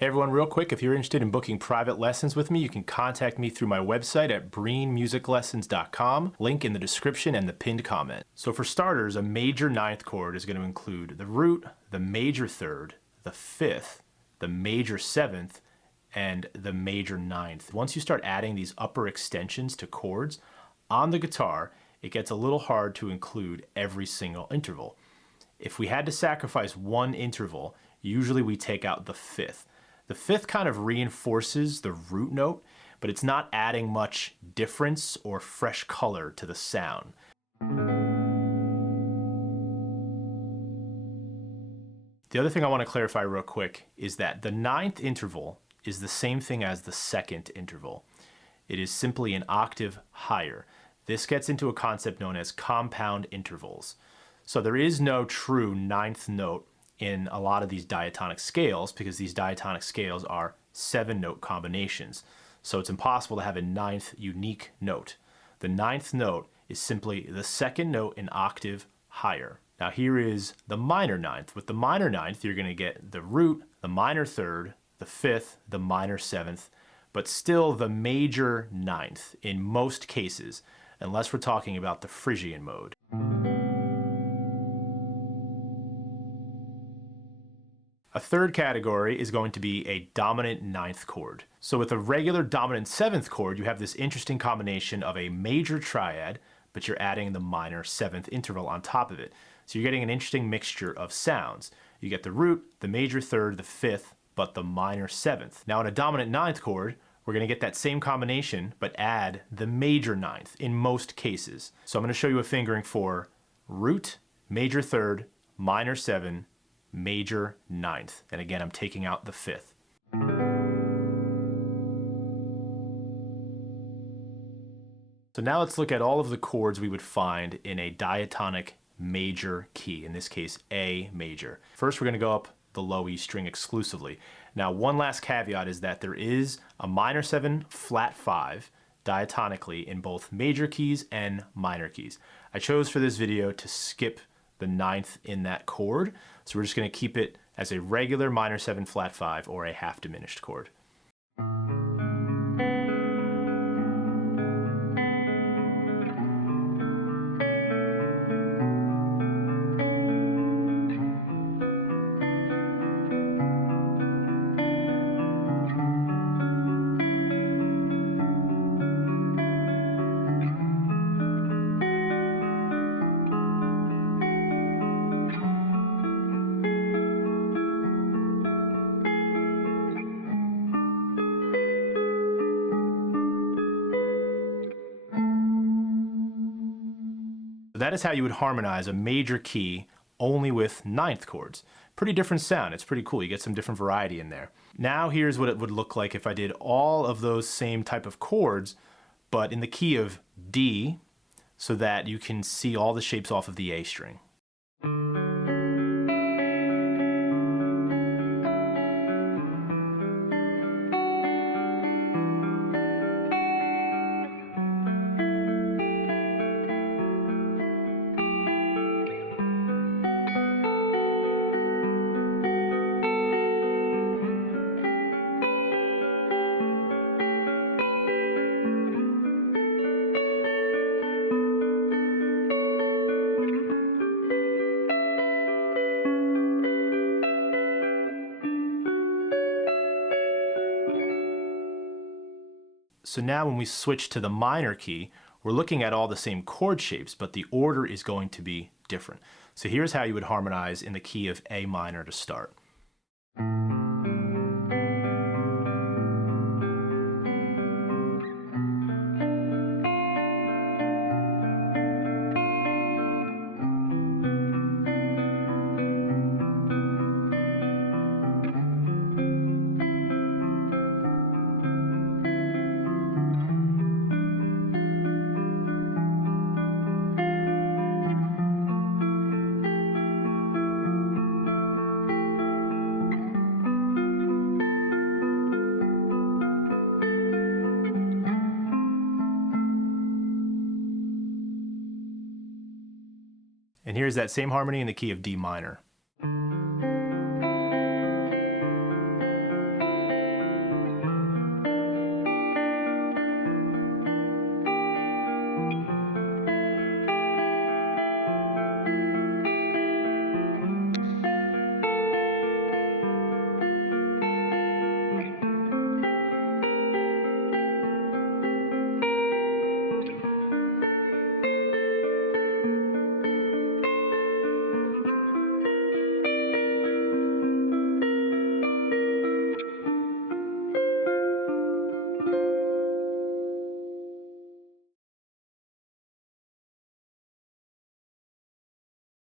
Hey everyone, real quick, if you're interested in booking private lessons with me, you can contact me through my website at breenmusiclessons.com, link in the description and the pinned comment. So for starters, a major ninth chord is going to include the root, the major third, the fifth, the major seventh, and the major ninth. Once you start adding these upper extensions to chords on the guitar, it gets a little hard to include every single interval. If we had to sacrifice one interval, usually we take out the fifth. The fifth kind of reinforces the root note, but it's not adding much difference or fresh color to the sound. The other thing I want to clarify real quick is that the ninth interval is the same thing as the second interval. It is simply an octave higher. This gets into a concept known as compound intervals. So there is no true ninth note in a lot of these diatonic scales because these diatonic scales are 7-note combinations. So it's impossible to have a ninth unique note. The ninth note is simply the second note an octave higher. Now here is the minor ninth. With the minor ninth, you're going to get the root, the minor third, the fifth, the minor seventh, but still the major ninth in most cases, unless we're talking about the Phrygian mode. A third category is going to be a dominant ninth chord. So with a regular dominant seventh chord, you have this interesting combination of a major triad, but you're adding the minor seventh interval on top of it. So you're getting an interesting mixture of sounds. You get the root, the major third, the fifth, but the minor seventh. Now in a dominant ninth chord, we're going to get that same combination, but add the major ninth in most cases. So I'm going to show you a fingering for root, major third, minor seven, major ninth. And again, I'm taking out the fifth. So now let's look at all of the chords we would find in a diatonic major key, in this case, A major. First, we're going to go up the low E string exclusively. Now, one last caveat is that there is a minor 7 flat 5 diatonically in both major keys and minor keys. I chose for this video to skip the ninth in that chord, so we're just going to keep it as a regular minor 7 flat 5 or a half diminished chord. That is how you would harmonize a major key only with ninth chords. Pretty different sound. It's pretty cool. You get some different variety in there. Now here's what it would look like if I did all of those same type of chords, but in the key of D, so that you can see all the shapes off of the A string. So now when we switch to the minor key, we're looking at all the same chord shapes, but the order is going to be different. So here's how you would harmonize in the key of A minor to start. And here's that same harmony in the key of D minor.